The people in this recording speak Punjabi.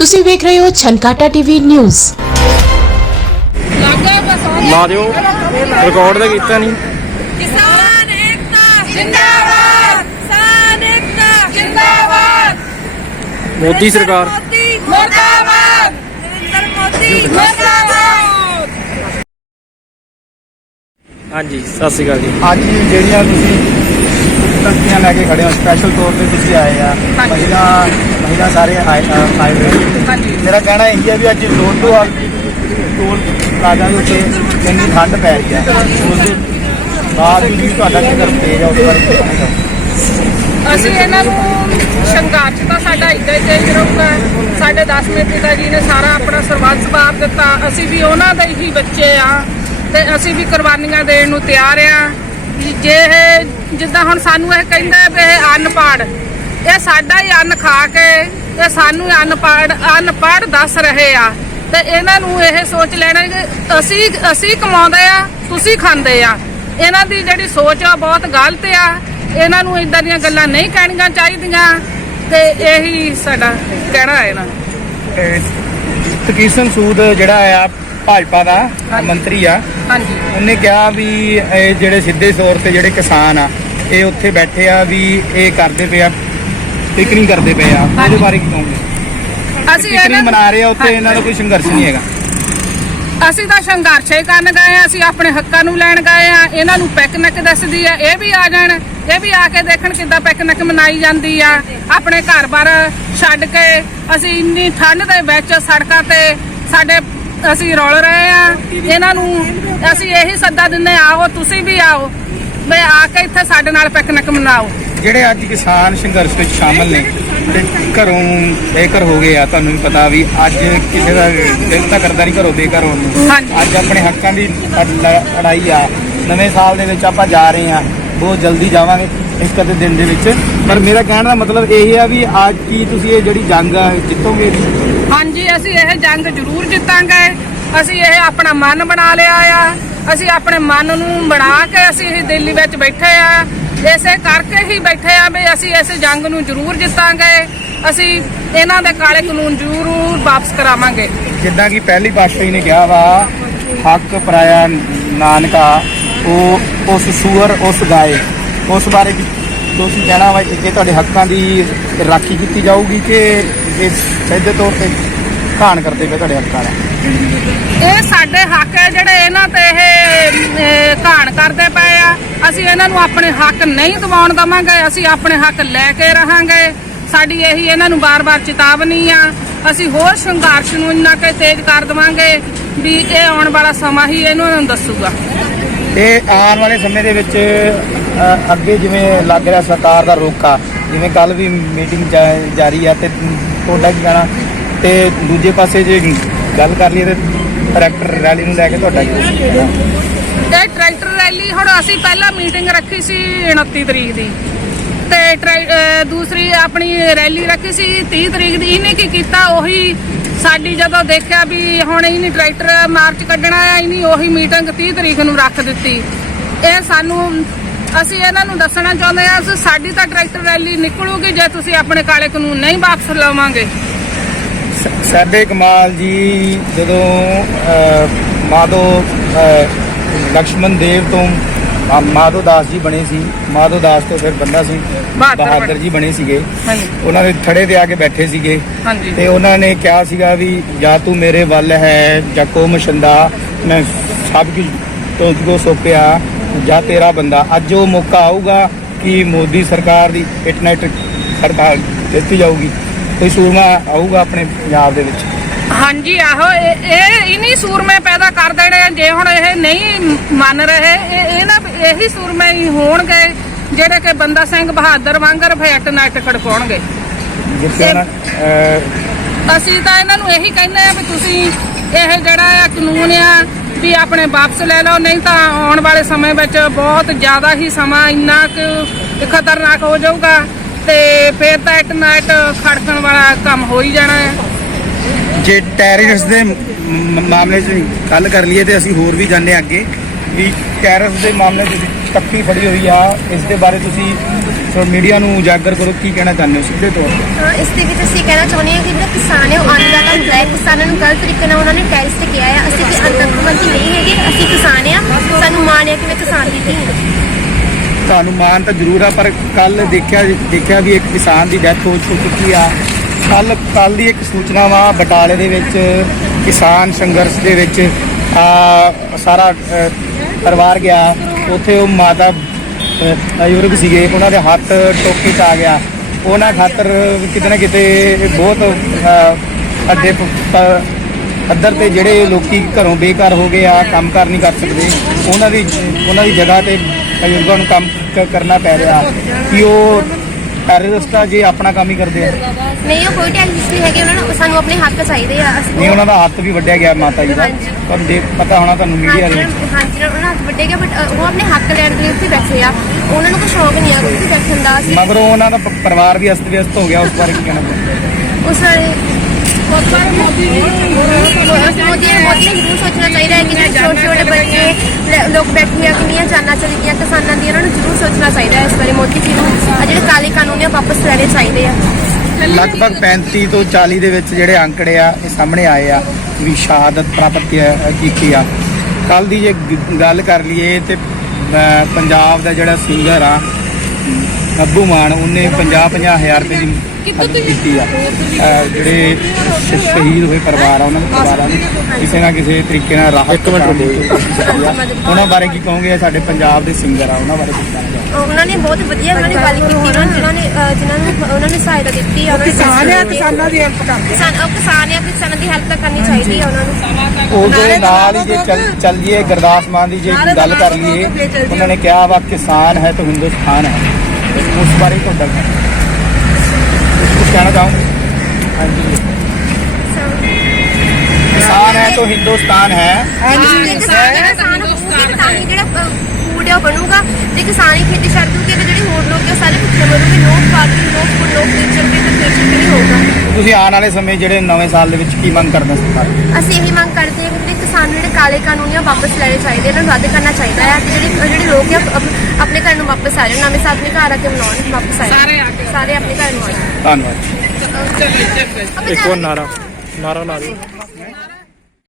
ਤੁਸੀਂ ਵੇਖ ਰਹੇ ਹੋ ਛਨਕਾਟਾ ਟੀਵੀ ਨਿਊਜ਼ ਲਾ ਦਿਓ ਰਿਕਾਰਡ ਤਾਂ ਕੀਤਾ ਨਹੀਂ ਕਿਸਾਨ ਏਕਤਾ ਜਿੰਦਾਬਾਦ ਕਿਸਾਨ ਏਕਤਾ ਜਿੰਦਾਬਾਦ ਮੋਦੀ ਸਰਕਾਰ ਮੋਦੀ ਮੁਰਦਾਬਾਦ ਨਰਿੰਦਰ ਮੋਦੀ ਮੁਰਦਾਬਾਦ ਹਾਂਜੀ ਸਤਿ ਸ਼੍ਰੀ ਅਕਾਲ ਜੀ। ਅੱਜ ਜਿਹੜੀਆਂ ਤੁਸੀਂ ਤੰਕੀਆਂ ਲੈ ਕੇ ਖੜੇ ਹੋ ਸਪੈਸ਼ਲ ਤੌਰ ਤੇ ਤੁਸੀਂ ਆਏ ਆ ਮਹਿਲਾ ਮਹਿਲਾ ਸਾਰੇ ਹੋਏ ਹਾਂਜੀ। ਮੇਰਾ ਕਹਿਣਾ ਇਹ ਹੈ ਵੀ ਅੱਜ ਤੋਂ ਆ ਟੋਲ ਪਲਾਜ਼ਾ ਦੇ ਉੱਤੇ ਇੰਨੀ ਠੰਡ ਪੈ ਰਹੀ ਹੈ। ਉਸ ਦੇ ਬਾਅਦ ਵੀ ਤੁਹਾਡਾ ਕੀ ਕਰ ਤੇਜ ਆ ਉਸ ਬਾਰੇ? ਅਸੀਂ ਇਹਨਾਂ ਨੂੰ ਸੰਘਰਸ਼ ਤਾਂ ਸਾਡਾ ਇੱਦਾਂ ਹੀ ਤੇਜ਼ ਰਹੂਗਾ। ਸਾਡੇ 10ਵੇਂ ਪਿਤਾ ਜੀ ਨੇ ਸਾਰਾ ਆਪਣਾ ਸਰਬੱਤ ਵਾਰ ਦਿੱਤਾ। ਅਸੀਂ ਵੀ ਉਹਨਾਂ ਦੇ ਹੀ ਬੱਚੇ ਆ ਤੇ ਅਸੀਂ ਵੀ ਕੁਰਬਾਨੀਆਂ ਦੇਣ ਨੂੰ ਤਿਆਰ ਆ। ਜੇ ਇਹ ਜਿੱਦਾਂ ਹੁਣ ਸਾਨੂੰ ਇਹ ਕਹਿੰਦਾ ਵੀ ਇਹ ਅਨਪੜ੍ਹ ਇਹ ਸਾਡਾ ਹੀ ਅੰਨ ਖਾ ਕੇ ਇਹ ਸਾਨੂੰ ਅਨਪੜ੍ਹ ਅਨਪੜ੍ਹ ਦੱਸ ਰਹੇ ਆ। ਤੇ ਇਹਨਾਂ ਨੂੰ ਇਹ ਸੋਚ ਲੈਣਾ ਕਿ ਅਸੀਂ ਅਸੀਂ ਕਮਾਉਂਦੇ ਆ ਤੁਸੀਂ ਖਾਂਦੇ ਆ। ਇਹਨਾਂ ਦੀ ਜਿਹੜੀ ਸੋਚ ਆ ਬਹੁਤ ਗਲਤ ਆ। ਇਹਨਾਂ ਨੂੰ ਇਦਾਂ ਦੀਆਂ ਗੱਲਾਂ ਨਹੀਂ ਕਹਿਣੀਆਂ ਚਾਹੀਦੀਆਂ। ਤੇ ਇਹੀ ਸਾਡਾ ਕਹਿਣਾ ਹੈ ਨੂੰ ਤਕੀਸਨ ਸੂਦ ਜਿਹੜਾ ਆ ਭਾਜਪਾ ਦਾ ਮੰਤਰੀ ਆ। ਹਾਂਜੀ। ਉਹਨੇ ਕਿਹਾ ਵੀ ਇਹ ਜਿਹੜੇ ਸਿੱਧੇ ਤੌਰ ਤੇ ਜਿਹੜੇ ਕਿਸਾਨ ਆ ਇਹ ਉੱਥੇ ਬੈਠੇ ਆ ਵੀ ਇਹ ਕਰਦੇ ਪਏ ਪਿਕਨਿਕ ਕਰਦੇ ਪਏ ਆ ਉਹਦੇ ਬਾਰੇ ਕੀ ਕਹੋਗੇ? ਅਸੀਂ ਇਹਨਾਂ ਮਨਾ ਰਹੇ ਆ ਉੱਥੇ। ਇਹਨਾਂ ਦਾ ਕੋਈ ਸੰਘਰਸ਼ ਨਹੀਂ ਹੈਗਾ। ਅਸੀਂ ਤਾਂ ਸੰਘਰਸ਼ ਹੀ ਕਰਨ ਗਏ ਆ ਅਸੀਂ ਆਪਣੇ ਹੱਕਾਂ ਨੂੰ ਲੈਣ ਗਏ ਆ ਇਹਨਾਂ ਨੂੰ ਪਿਕਨਿਕ ਦੱਸਦੀ ਆ ਇਹ ਵੀ ਆ ਜਾਣ ਇਹ ਵੀ ਆ ਕੇ ਦੇਖਣ ਕਿੱਦਾਂ ਪਿਕਨਿਕ ਮਨਾਈ ਜਾਂਦੀ ਆ। ਆਪਣੇ ਘਰ-ਬਾਰ ਛੱਡ ਕੇ ਅਸੀਂ ਇੰਨੀ ਠੰਡ ਦੇ ਵਿੱਚ ਸੜਕਾਂ ਤੇ ਸਾਡੇ ਅਸੀਂ ਰੋਲ ਰਹੇ ਆ। ਇਹਨਾਂ ਨੂੰ ਅਸੀਂ ਇਹੀ ਸੱਦਾ ਦਿੰਦੇ ਆਓ ਤੁਸੀਂ ਵੀ ਆਓ ਵੀ ਆ ਕੇ ਇੱਥੇ ਸਾਡੇ ਨਾਲ ਪਿਕਨਿਕ ਮਨਾਓ। ਜਿਹੜੇ ਅੱਜ ਕਿਸਾਨ ਸੰਘਰਸ਼ ਵਿੱਚ ਸ਼ਾਮਲ ਨੇ ਤੇ ਘਰੋਂ ਬੇਘਰ ਹੋ ਗਏ ਆ ਤੁਹਾਨੂੰ ਵੀ ਪਤਾ ਵੀ ਅੱਜ ਕਿਸੇ ਦਾ ਦਿਲ ਤਾਂ ਕਰਦਾ ਨਹੀਂ ਘਰੋਂ ਬੇਘਰ ਹੋਣ ਨੂੰ। ਅੱਜ ਆਪਣੇ ਹੱਕਾਂ ਦੀ ਲੜਾਈ ਆ। ਨਵੇਂ ਸਾਲ ਦੇ ਵਿੱਚ ਆਪਾਂ ਜਾ ਰਹੇ ਆ। ਬਹੁਤ ਜਲਦੀ ਜਾਵਾਂਗੇ ਇੱਕ ਅੱਧੇ ਦਿਨ ਦੇ ਵਿੱਚ। ਪਰ ਮੇਰਾ ਕਹਿਣ ਦਾ ਮਤਲਬ ਇਹ ਹੈ ਵੀ ਅੱਜ ਕੀ ਤੁਸੀਂ ਇਹ ਜਿਹੜੀ ਜੰਗ ਆ ਜਿੱਤੋਗੇ? ਹਾਂਜੀ ਅਸੀਂ ਇਹ ਜੰਗ ਜ਼ਰੂਰ ਜਿੱਤਾਂਗੇ। ਅਸੀਂ ਇਹ ਆਪਣਾ ਮਨ ਬਣਾ ਲਿਆ ਆ। ਅਸੀਂ ਆਪਣੇ ਮਨ ਨੂੰ ਬਣਾ ਕੇ ਅਸੀਂ ਇਹ ਦਿੱਲੀ ਵਿੱਚ ਬੈਠੇ ਆ। ਇਸੇ ਕਰਕੇ ਹੀ ਬੈਠੇ ਆ ਵੀ ਅਸੀਂ ਇਸ ਜੰਗ ਨੂੰ ਜ਼ਰੂਰ ਜਿੱਤਾਂਗੇ। ਅਸੀਂ ਇਹਨਾਂ ਦੇ ਕਾਲੇ ਕਾਨੂੰਨ ਜ਼ਰੂਰ ਵਾਪਸ ਕਰਾਵਾਂਗੇ। ਜਿੱਦਾਂ ਕਿ ਪਹਿਲੀ ਪਾਤਸ਼ਾਹੀ ਨੇ ਕਿਹਾ ਵਾ ਹੱਕ ਪਰਾਇਆ ਨਾਨਕਾ ਉਹ ਉਸ ਸੂਰ ਉਸ ਗਾਏ। ਉਸ ਬਾਰੇ ਤੁਸੀਂ ਕਹਿਣਾ ਵਾ ਕਿ ਤੁਹਾਡੇ ਹੱਕਾਂ ਦੀ ਰਾਖੀ ਕੀਤੀ ਜਾਊਗੀ ਕਿ ਇਹ ਸਿੱਧੇ ਤੌਰ ਤੇ ਘਾਣ ਕਰਦੇ ਪਏ ਤੁਹਾਡੇ ਹੱਕਾਂ ਦਾ? ਇਹ ਸਾਡੇ ਹੱਕ ਹੈ ਜਿਹੜੇ ਇਹਨਾਂ ਤੇ ਇਹ ਘਾਣ ਕਰਦੇ ਪਏ ਆ। ਅਸੀਂ ਇਹਨਾਂ ਨੂੰ ਆਪਣੇ ਹੱਕ ਨਹੀਂ ਦਿਵਾਉਣ ਦਵਾਂਗੇ, ਅਸੀਂ ਆਪਣੇ ਹੱਕ ਲੈ ਕੇ ਰਹਾਂਗੇ। ਸਾਡੀ ਇਹੀ ਇਹਨਾਂ ਨੂੰ ਬਾਰ-ਬਾਰ ਚੇਤਾਵਨੀ ਆ। ਅਸੀਂ ਹੋਰ ਸੰਘਰਸ਼ ਨੂੰ ਇੰਨਾ ਕਿ ਤੇਜ਼ ਕਰ ਦਵਾਂਗੇ ਵੀ ਇਹ ਆਉਣ ਵਾਲਾ ਸਮਾਂ ਹੀ ਇਹਨਾਂ ਨੂੰ ਦੱਸੂਗਾ। ਤੇ ਆਉਣ ਵਾਲੇ ਸਮੇਂ ਦੇ ਵਿੱਚ ਅੱਗੇ ਜਿਵੇਂ ਲੱਗ ਰਿਹਾ ਸਰਕਾਰ ਦਾ ਰੋਕਾ, ਜਿਵੇਂ ਕੱਲ ਵੀ ਮੀਟਿੰਗ ਜਾਰੀ ਆ ਤੇ ਤੁਹਾਡਾ ਕੀ ਕਹਿਣਾ? ਤੇ ਦੂਜੇ ਪਾਸੇ ਜੇ ਗੱਲ ਕਰ ਲਈਏ ਤੇ ਟਰੈਕਟਰ ਰੈਲੀ ਨੂੰ ਲੈ ਕੇ ਤੁਹਾਡਾ ਕੀ ਕਹਿਣਾ? ਇਹ ਟਰੈਕਟਰ ਰੈਲੀ। ਹੁਣ ਅਸੀਂ ਪਹਿਲਾਂ ਮੀਟਿੰਗ ਰੱਖੀ ਸੀ 29 ਤਰੀਕ ਦੀ। ਤੇ ਦੂਸਰੀ ਆਪਣੀ ਰੈਲੀ ਰੱਖੀ ਸੀ 30 ਤਰੀਕ ਦੀ। ਇਹਨੇ ਕੀ ਕੀਤਾ? ਉਹੀ ਸਾਡੀ ਜਦੋਂ ਦੇਖਿਆ ਵੀ ਹੁਣ ਇਹਨੇ ਟਰੈਕਟਰ ਮਾਰਚ ਕੱਢਣਾ ਆ ਇਹਨੇ ਉਹੀ ਮੀਟਿੰਗ 30 ਤਰੀਕ ਨੂੰ ਰੱਖ ਦਿੱਤੀ। ਇਹ ਸਾਨੂੰ ਅਸੀਂ ਇਹਨਾਂ ਨੂੰ ਦੱਸਣਾ ਚਾਹੁੰਦੇ ਆ ਸਾਡੀ ਤਾਂ ਟਰੈਕਟਰ ਰੈਲੀ ਨਿਕਲੂਗੀ ਜੇ ਤੁਸੀਂ ਆਪਣੇ ਕਾਲੇ ਕਾਨੂੰਨ ਨਹੀਂ ਵਾਪਸ ਲਵਾਂਗੇ। ਸਾਡੇ ਕਮਾਲ ਜੀ ਜਦੋਂ ਅਹ, ਲਕਸ਼ਮਣ ਦੇਵ ਤੋਂ ਮਾਧੋ ਦਾਸ ਜੀ ਬਣੇ ਸੀ। ਮਾਧੋ ਦਾਸ ਤੋਂ ਫਿਰ ਬੰਦਾ ਸਿੰਘ ਬਹਾਦਰ। ਜੀ ਬਣੇ ਸੀਗੇ। ਹਾਂਜੀ। ਉਹਨਾਂ ਦੇ ਥੜੇ ਤੇ ਆ ਕੇ ਬੈਠੇ ਸੀਗੇ। ਹਾਂਜੀ। ਤੇ ਉਹਨਾਂ ਨੇ ਕਿਹਾ ਸੀਗਾ ਵੀ ਜਾਂ ਤੂੰ ਮੇਰੇ ਵੱਲ ਹੈ ਜਾਂ ਕੋ ਮਸ਼ੰਦਾ ਮੈਂ ਸਭ ਕੁਝ ਤੁਝਕੋ ਸੌਂਪਿਆ ਜਾਂ ਤੇਰਾ ਬੰਦਾ। ਅੱਜ ਉਹ ਮੌਕਾ ਆਊਗਾ ਕਿ ਮੋਦੀ ਸਰਕਾਰ ਦੀ ਇੰਟਰਨੈਟ ਸਰਕਾਰ ਦਿੱਤੀ ਜਾਊਗੀ। ਕੋਈ ਸੂਰਮਾ ਆਊਗਾ ਆਪਣੇ ਪੰਜਾਬ ਦੇ ਵਿੱਚ? ਹਾਂਜੀ ਆਹੋ ਇਹ ਇਨੀ ਸੂਰਮੇ ਪੈਦਾ ਕਰ ਦੇਣੇ। ਜੇ ਹੁਣ ਇਹ ਨਹੀਂ ਮੰਨ ਰਹੇ ਇਹ ਇਹ ਨਾ ਇਹੀ ਸੂਰਮੇ ਹੀ ਹੋਣਗੇ ਜਿਹੜੇ ਕਿ ਬੰਦਾ ਸਿੰਘ ਬਹਾਦਰ ਵਾਂਗਰ ਫੈਟ ਨੱਟ ਖੜਕਾਉਣਗੇ ਅਸੀਂ ਤਾਂ ਇਹਨਾਂ ਨੂੰ ਇਹੀ ਕਹਿੰਦੇ ਆ ਵੀ ਤੁਸੀਂ ਇਹ ਜਿਹੜਾ ਆ ਕਾਨੂੰਨ ਆ ਵੀ ਆਪਣੇ ਵਾਪਸ ਲੈ ਲਓ ਨਹੀਂ ਤਾਂ ਆਉਣ ਵਾਲੇ ਸਮੇਂ ਵਿੱਚ ਬਹੁਤ ਜ਼ਿਆਦਾ ਹੀ ਸਮਾਂ ਇੰਨਾ ਕੁ ਖਤਰਨਾਕ ਹੋ ਜਾਊਗਾ ਤੇ ਫੇਰ ਤਾਂ ਇੱਕ ਨਾਈਟ ਖੜਕਣ ਵਾਲਾ ਕੰਮ ਹੋ ਹੀ ਜਾਣਾ ਹੈ ਜੇ ਟੈਰਰਿਸਟ ਦੇ ਮਾਮਲੇ 'ਚ ਗੱਲ ਕਰ ਲਈਏ ਤੇ ਅਸੀਂ ਹੋਰ ਵੀ ਜਾਣਦੇ ਹਾਂ ਅੱਗੇ ਵੀ ਟੈਰਰਿਸਟ ਦੇ ਮਾਮਲੇ 'ਚ ਟੱਪੀ ਫੜੀ ਹੋਈ ਆ ਇਸ ਦੇ ਬਾਰੇ ਤੁਸੀਂ ਸੋ ਮੀਡੀਆ ਨੂੰ ਉਜਾਗਰ ਕਰੋ ਕੀ ਕਹਿਣਾ ਚਾਹੁੰਦੇ ਹੋ ਸਿੱਧੇ ਤੌਰ ਤੇ? ਇਸ ਦੇ ਵਿੱਚ ਅਸੀਂ ਕਹਿਣਾ ਚਾਹੁੰਦੇ ਹਾਂ ਕਿ ਜਿਹੜਾ ਕਿਸਾਨ ਹੈ ਉਹ ਅੰਨਦਾਤਾ ਹੁੰਦਾ ਹੈ ਕਿਸਾਨਾਂ ਨੂੰ ਗਲਤ ਤਰੀਕੇ ਨਾਲ ਉਹਨਾਂ ਨੇ ਟੈਸਟ ਕਿਹਾ ਹੈ। ਅਸੀਂ ਕਿ ਅੰਤਰਪੰਥੀ ਨਹੀਂ ਹੈਗੇ ਅਸੀਂ ਕਿਸਾਨ ਆ ਸਾਨੂੰ ਮਾਣ ਹੈ ਕਿ ਮੈਂ ਕਿਸਾਨ ਦੀ ਧੀ ਹਾਂ। ਤੁਹਾਨੂੰ ਮਾਣ ਤਾਂ ਜ਼ਰੂਰ ਆ ਪਰ ਕੱਲ ਦੇਖਿਆ ਦੇਖਿਆ ਵੀ ਇੱਕ ਕਿਸਾਨ ਦੀ ਡੈਥ ਹੋ ਚੁੱਕੀ ਆ। ਕੱਲ ਕੱਲ ਦੀ ਇੱਕ ਸੂਚਨਾ ਵਾ ਬਟਾਲੇ ਦੇ ਵਿੱਚ ਕਿਸਾਨ ਸੰਘਰਸ਼ ਦੇ ਵਿੱਚ ਆ ਸਾਰਾ ਪਰਿਵਾਰ ਗਿਆ। ਉੱਥੇ ਉਹ ਮਾਤਾ ਬਜ਼ੁਰਗ ਸੀਗੇ। ਉਹਨਾਂ ਦੇ ਹੱਥ ਟੋਕੇ 'ਚ ਆ ਗਿਆ। ਉਹਨਾਂ ਖਾਤਰ ਕਿਤੇ ਨਾ ਕਿਤੇ ਬਹੁਤ ਅ, ਅੱਡੇ ਅੱਧਰ ਤੇ ਜਿਹੜੇ ਲੋਕੀ ਘਰੋਂ ਬੇਕਾਰ ਹੋ ਗਏ ਆ ਕੰਮ ਕਰ ਨਹੀਂ ਕਰ ਸਕਦੇ ਉਹਨਾਂ ਦੀ ਉਹਨਾਂ ਦੀ ਜਗ੍ਹਾ ਤੇ ਬਜ਼ੁਰਗਾਂ ਨੂੰ ਕੰਮ ਕ- ਕਰਨਾ ਪੈ ਰਿਹਾ। ਕਿ ਉਹ ਟੈਰਰਿਸਟ ਆ ਜੇ ਆਪਣਾ ਕੰਮ ਹੀ ਕਰਦੇ ਆ। ਨਹੀਂ ਉਹ ਕੋਈ ਟੈਕਸ ਨਹੀਂ ਹੈਗੇ ਉਹਨਾਂ ਨੂੰ ਸਾਨੂੰ ਆਪਣੇ ਹੱਕ ਚਾਹੀਦੇ ਆ ਅਸੀਂ ਨਹੀਂ ਉਹਨਾਂ ਦਾ ਹੱਥ ਵੀ ਵੱਢਿਆ ਗਿਆ ਮਾਤਾ ਜੀ ਦਾ। ਹਾਂਜੀ। ਤੁਹਾਨੂੰ ਦੇਖ ਪਤਾ ਹੋਣਾ ਤੁਹਾਨੂੰ ਮੀਡੀਆ ਹਾਂਜੀ ਦੇ ਵਿੱਚ ਹਾਂਜੀ ਉਹਨਾਂ ਨੂੰ ਹੱਥ ਵੱਡੇ ਗਿਆ ਬਟ ਉਹ ਆਪਣੇ ਹੱਕ ਲੈਣ ਦੇ ਲਈ ਉੱਥੇ ਬੈਠੇ ਆ। ਉਹਨਾਂ ਨੂੰ ਕੋਈ ਸ਼ੌਕ ਨਹੀਂ ਆ ਉੱਥੇ ਬੈਠਣ ਦਾ ਅਸੀਂ ਮਗਰੋਂ ਉਹਨਾਂ ਦਾ ਪ- ਪਰਿਵਾਰ ਵੀ ਅਸਤ ਵਿਅਸਤ ਹੋ ਗਿਆ ਉਸ ਬਾਰੇ ਕੀ ਕਹਿਣਾ ਚਾਹੁੰਦੇ ਉਸ ਬਾਰੇ ਮੋਦੀ ਮੋਦੀ ਮੋਦੀ ਨੇ ਜ਼ਰੂਰ ਸੋਚਣਾ ਚਾਹੀਦਾ ਹੈ ਕਿ ਜਿਹੜੇ ਛੋਟੇ ਛੋਟੇ ਬੱਚੇ ਲੋਕ ਬੈਠੇ ਕਿੰਨੀਆਂ ਜਾਨਾਂ ਚਲੀ ਗਈਆਂ ਕਿਸਾਨਾਂ ਦੀਆਂ ਉਹਨਾਂ ਨੂੰ ਜ਼ਰੂਰ ਸੋਚਣਾ ਚਾਹੀਦਾ ਹੈ ਇਸ ਬਾਰੇ ਮੋਦੀ ਜੀ ਨੂੰ ਆ ਜਿਹੜੇ ਕਾਲੇ ਕਾਨੂੰਨ ਆ ਵਾਪਸ ਲੈਣੇ ਚਾਹੀਦੇ ਆ ਲਗਭਗ 35 ਤੋਂ 40 ਦੇ ਵਿੱਚ ਜਿਹੜੇ ਅੰਕੜੇ ਆ, ਇਹ ਸਾਹਮਣੇ ਆਏ ਆ, ਵੀ ਸ਼ਹਾਦਤ ਪ੍ਰਾਪਤ ਕੀਤੀ ਆ। ਕੱਲ ਦੀ ਜੇ ਗੱਲ ਕਰ ਲਈਏ ਤੇ ਪੰਜਾਬ ਦਾ ਜਿਹੜਾ ਸਿੰਗਰ ਆ ਅੱਬੂ ਮਾਨ ਉਹਨੇ 50 50 ਹਜ਼ਾਰ ਰੁਪਏ ਦੀ ਮਦਦ ਕੀਤੀ ਆ। ਜਿਹੜੇ ਸ਼- ਸ਼ਹੀਦ ਹੋਏ ਪਰਿਵਾਰ ਆ ਉਹਨਾਂ ਦੇ ਪਰਿਵਾਰਾਂ ਨੂੰ ਕਿਸੇ ਨਾ ਕਿਸੇ ਤਰੀਕੇ ਨਾਲ ਰਾਹਤ ਇੱਕ ਮਿੰਟ ਆ। ਉਹਨਾਂ ਬਾਰੇ ਕੀ ਕਹੋਗੇ? ਇਹ ਸਾਡੇ ਪੰਜਾਬ ਦੇ ਸਿੰਗਰ ਆ ਉਹਨਾਂ ਬਾਰੇ ਕੀ ਕਹਿਣਾ ਚਾਹੋਗੇ? ਉਹਨਾਂ ਨੇ ਬਹੁਤ ਵਧੀਆ ਉਹਨਾਂ ਨੇ ਗੱਲ ਕੀਤੀ ਉਹਨਾਂ ਨੇ ਜਿਨ੍ਹਾਂ ਨੇ ਅਹ, ਜਿਨ੍ਹਾਂ ਨੂੰ ਉਹਨਾਂ ਨੇ ਸਹਾਇਤਾ ਦਿੱਤੀ ਆ ਉਹਨਾਂ ਨੇ ਕਿਸਾਨ ਆ ਕਿਸਾਨਾਂ ਦੀ ਹੈਲਪ ਕਰਦੇ ਕਿਸਾਨ ਉਹ ਕਿਸਾਨ ਆ ਕਿਸਾਨਾਂ ਦੀ ਹੈਲਪ ਤਾਂ ਕਰਨੀ ਚਾਹੀਦੀ ਆ ਉਹਨਾਂ ਨੂੰ। ਉਹਦੇ ਨਾਲ ਹੀ ਜੇ ਚੱਲ ਚੱਲ ਜੀਏ ਗੁਰਦਾਸ ਮਾਨ ਦੀ ਜੇ ਗੱਲ ਕਰ ਲਈਏ ਉਹਨਾਂ ਨੇ ਕਿਹਾ ਵਾ ਕਿਸਾਨ ਹੈ ਤਾਂ ਹਿੰਦੁਸਤਾਨ ਹੈ। ਉਸ ਬਾਰੇ ਤੁਹਾਡਾ ਕੀ ਕੁਝ ਕਹਿਣਾ ਚਾਹੂੰਗੇ? ਹਾਂਜੀ ਕਿਸਾਨ ਹੈ ਤਾਂ ਹਿੰਦੁਸਤਾਨ ਹੈ। ਹਾਂਜੀ। ਕਿਸਾਨ ਹੀ ਜਿਹੜਾ ਫੂਡ ਆ ਉਹ ਬਣੂਗਾ ਤੇ ਕਿਸਾਨ ਹੀ ਖੇਤੀ ਛੱਡ ਦੂਗੇ ਤੇ ਜਿਹੜੇ ਹੋਰ ਲੋਕ ਆ ਉਹ ਸਾਰੇ ਭੁੱਖੇ ਮਰੂਗੇ no farming no food no future ਤੇ ਫਿਊਚਰ ਵੀ ਨਹੀਂ ਹੋਊਗਾ। ਤੁਸੀਂ ਆਉਣ ਵਾਲੇ ਸਮੇਂ ਜਿਹੜੇ ਨਵੇਂ ਸਾਲ ਦੇ ਵਿੱਚ ਕੀ ਮੰਗ ਕਰਦੇ ਸਰਕਾਰ? ਅਸੀਂ ਇਹੀ ਮੰਗ ਕਰਦੇ ਕਿ ਜਿਹੜੇ ਕਿਸਾਨ ਨੂੰ ਜਿਹੜੇ ਕਾਲੇ ਕਾਨੂੰਨ ਆ ਵਾਪਸ ਲੈਣੇ ਚਾਹੀਦੇ ਇਹਨਾਂ ਨੂੰ ਰੱਦ ਕਰਨਾ ਚਾਹੀਦਾ ਹੈ। ਤੇ ਜਿਹੜੇ ਜਿਹੜੇ ਲੋਕ ਆ ਅਪ- ਆਪਣੇ ਘਰ ਨੂੰ ਵਾਪਸ ਆ ਜਾਣ ਨਵੇਂ ਆਪਣੇ ਘਰ ਆ ਕੇ ਮਨਾਉਣ ਵਾਪਸ ਆ ਜਾਣ ਸਾਰੇ ਆ ਕੇ। ਸਾਰੇ ਆਪਣੇ ਘਰ ਨੂੰ ਆ ਜਾਣ ਧੰਨਵਾਦ। ਚੱਲੇ ਚੱਲੇ ਇੱਕ ਹੋਰ ਨਾਰਾ ਨਾਰਾ ਲਾ ਦਿਓ।